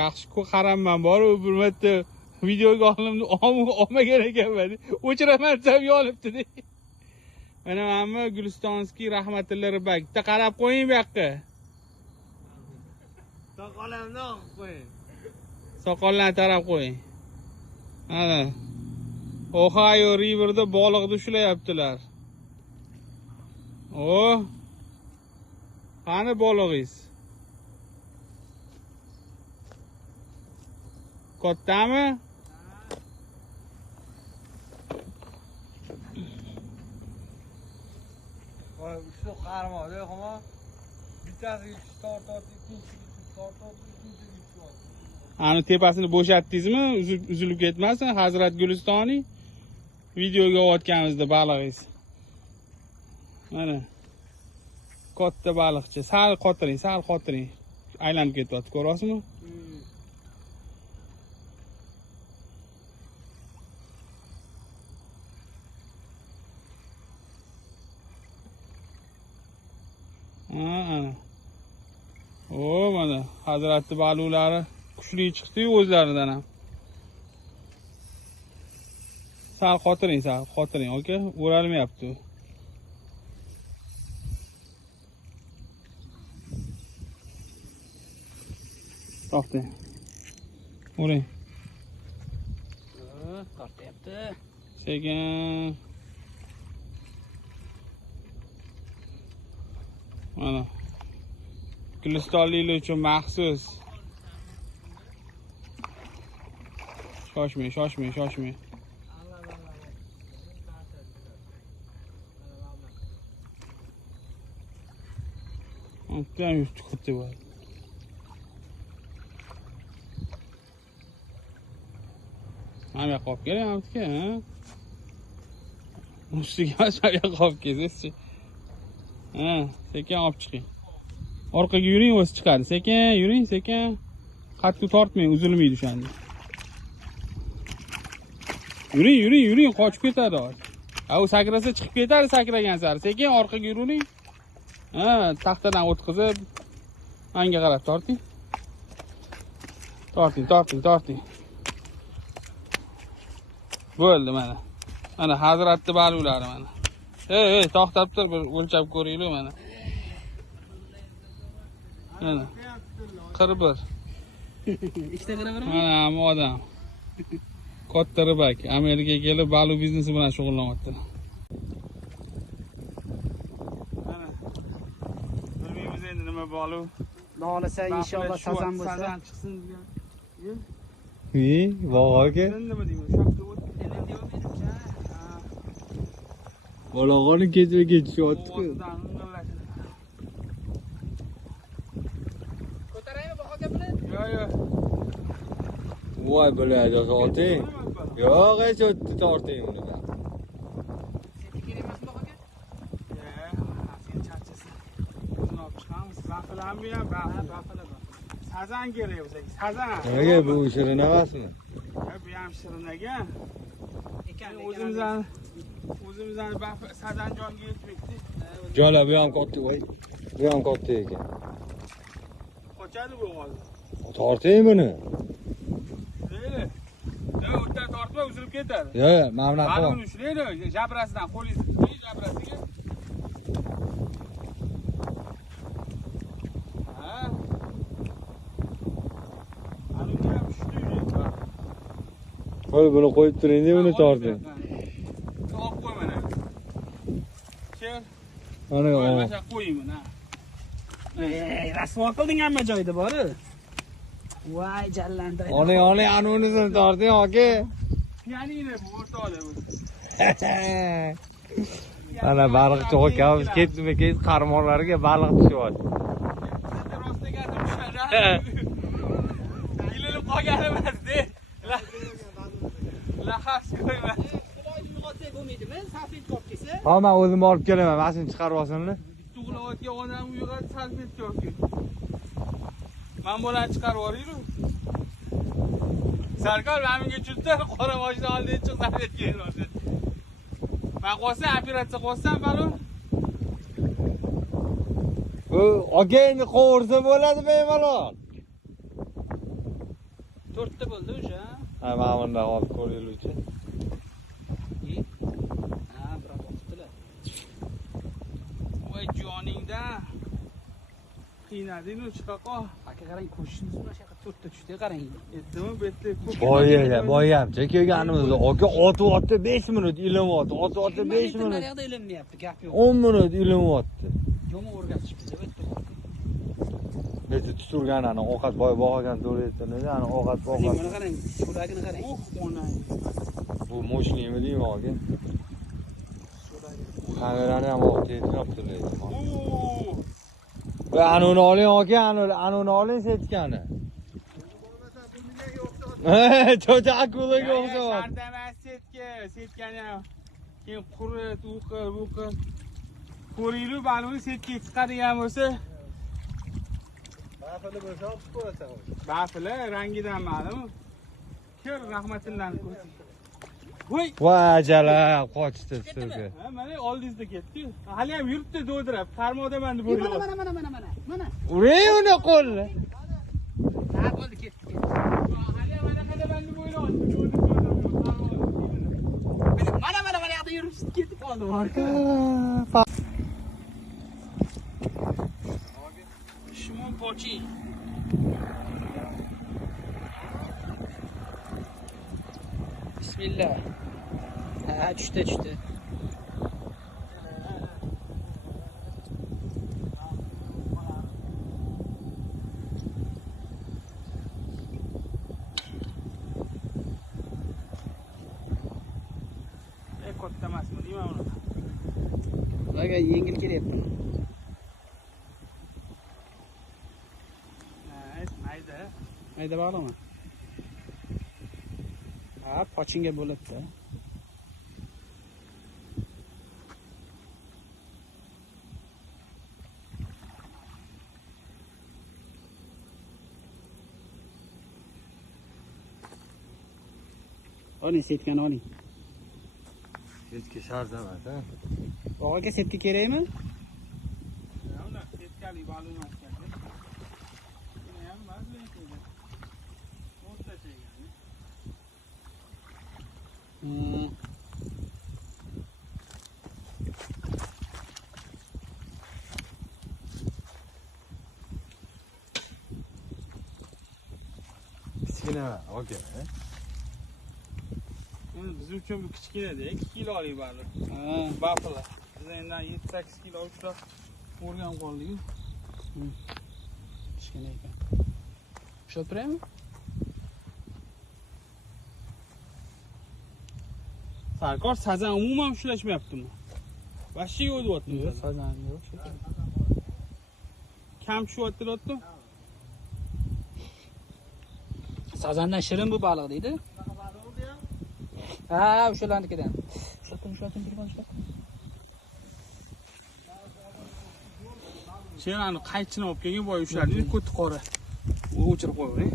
Yaxshi-ku qaramman bor-u bir marta videoga olimni olmagan ekanman. O'chiraman deb yolibdi. Mana hamma Gulistonskiy rahmatulloh bak. Bitta qarab qo'ying bu yoqqa. Soqolimni olib qo'ying. Soqollarni tarab qo'ying. Mana. Ohio Riverda baliqni ushlayaptilar. Qani balig'ingiz? Kattami? Voy, ushbu qarmoq, xoma. Bittasi tortadi, ikkinchisi tortadi, ikkinchisi tortadi. Ani tepasini bo'shatdingizmi? Uzilib ketmasin, Hazrat Gulistoniy. Videoga olayotganimizda balig'ingiz. Mana. Katta baliqchi. Sal qotiring. Aylanib ketyapti, ko'rasizmi? Mana Hazratli baluqlari kuchli chiqdi-yu o'zlaridan ham. Sal qotiring, aka. O'ralmayapti. To'xtang. O'ring. Tortyapti. Sekin. Mana. Gulistonliklar uchun maxsus. Shoshmang. Tam yurtni kurtib oldi. Mana yoqqa olib kelyapti-ku, ha? Ustiga aşağıya olib kelsiz-chi. Ha, sekin olib chiqing. Orqaga yuring, o'zi chiqadi. Sekin yuring, sekin. Qattiq tortmang, uzilmaydi o'shanda. Yuring, qochib ketadi. Ha, u sakrasa chiqib ketadi, sakragan sari. Sekin orqaga yuring. Ha, taxtadan o'tkazib, menga qarab torting. Torting. Bo'ldi mana. Mana Hazratli baluqlari mana. Hey, to'xtab tur, bir o'lchab ko'ringlar mana. Mana. 41. Ikkita qaraverami? Mana hamma odam. Katta ribak, Amerikaga kelib baluq biznesi bilan shug'ullanyapti. Mana. Bilmaymiz endi nima baluq. Xohlasa inshaalloh sazan bo'lsa. Sazan chiqsin degan. Bog'ga. Nima deyman? Shoxga o't. Balog'oni ketishyapti-ku. Ko'taraymi bahoga bilan? Yo'q. Voy bo'ladi, torting. Yo'q, hech o'tni torting uni. Sen kerak emasmi bahoga? Sen charchasan. O'zini olib chiqamiz. Baqilammi ham, baqila. Sazan kerak bo'lsa, sazan. Nimaga bu shirin emasmi? Bu ham shirin ekan. O'zimizdan sazan jonga yetmaydi. Jola bu ham katta, voy. Bu ham katta ekan. Qochadi bu hozir. Torting buni. Mayli. O'tdan tortma, uzilib ketadi. Yo'q, mana bunaqa. Mana uni ushlaydi, jabrasidan qo'lingiz jabrasiga. Ha. Alunga ham ushlaydi. Qo'y buni qo'yib turing-da, buni torting. Olib qo'y mana. Kel. Mana Mana qo'ying mana. Rasvo qilding hamma joyda bor-ku. Voy jallanda. Ona anunisini torting, aka. Pianino bu o'rtoqda bu. Ana baliqchi akamiz ketdi-ket qarmoqlarga baliq tushyapti. Rostiga tushadi. Ilinib qolgan emas-de. Lahas qo'yma. Xudoyni uyg'otsak bo'lmaydimi? Salfetka olib kelsa. Ha, men o'zim olib kelaman, mashina chiqarib olsinlar. Tug'layotgan odam uyg'ot salfetka olib kel. Men bo'lani chiqarib yuboring-ku. Sarkor menga chutdi, qora mashina oldiga chiq salfetka keldi. Men qo'ysam, operatsiya qo'ysam, balon. Bu aka endi qovursa bo'ladi bemalol. 4 ta bo'ldi o'sha. Ha, mana bunda hozir ko'ringlarchi. Ha, biroq otibdilar. Voy joningda. Qiynading chiqaqo. Aka qarang, ko'rishimiz bilan shu yoqqa 4 ta tushdi, qarang. Yetdimi betda ko'p. Boyamcha kelganimizda aka otyapti 5 minut ilyapti. Otyapti 5 minut. Bu yerda ilinmayapti, gap yo'q. 10 minut ilyapti. Yomon o'rgatishibdi, bitta. Bitta tuturganani ovqat boy bog'agan to'layotganda ana ovqat Buni bog'gan. qarang, so'ragini qarang. Onang. Bu mo'shlikmi deymi aka? Kamerani ham olib yetkazibdilar. Va anuni oling aka, anuni oling setkani. Cho'cha akulaga o'xshayapti. Shardamas setkani ham. Keyin qurit, bu qil. Ko'ringlar, baloni setga chiqadigan bo'lsa, Bafili bo'lsa olib qo'yasan. bafili rangidan ma'lum. Kir rahmatillani ko'rsin. Voy, Voy ajala qochdi sizga. ha, mana oldingizda ketdi. Hali ham yuribdi do'dirab. Farmodaman deb Mana o'ylayapti. mana. Uring uni qo'lni. Ha, bo'ldi, ketdi. Hali ham anaqadaman deb o'ylayapti. Mana yoqda yuribsiz, ketib qoldi. Shimon pochi. Bismillah. Ha, tushdi. Katta emasmi deyman uni. Ularga yengil kelyapti. Mayda. Mayda bog'lama. Ha, pochinga bo'libdi. Oling, setkani oling. Ketga shart emas, ha. Bog'ga setka kerakmi? Ular setkali balon askadi. Buni ham mazmun qildi. O'rta chegani. Kichkina aka. Biz uchun bu kichkinada 2 kilolik baliq. Ha, Bafla. Biz endi 7-8 kilo ushlab o'rganib qoldik. kichkina ekan. Ushlab turaymi? Sarkor sazan umuman ushlashmayaptimi? Vashchi o'dyaptimi? Yo'q, sazan yo'q. Kam tushyaptiryapti? Sazandan shirin bu baliq deydi. Ha, o'shalarnikidan. Ushlatim, bilmam. Sen ani qaychini olib kelgan boy ushlarni ko'ti qora. O'chirib qo'ying.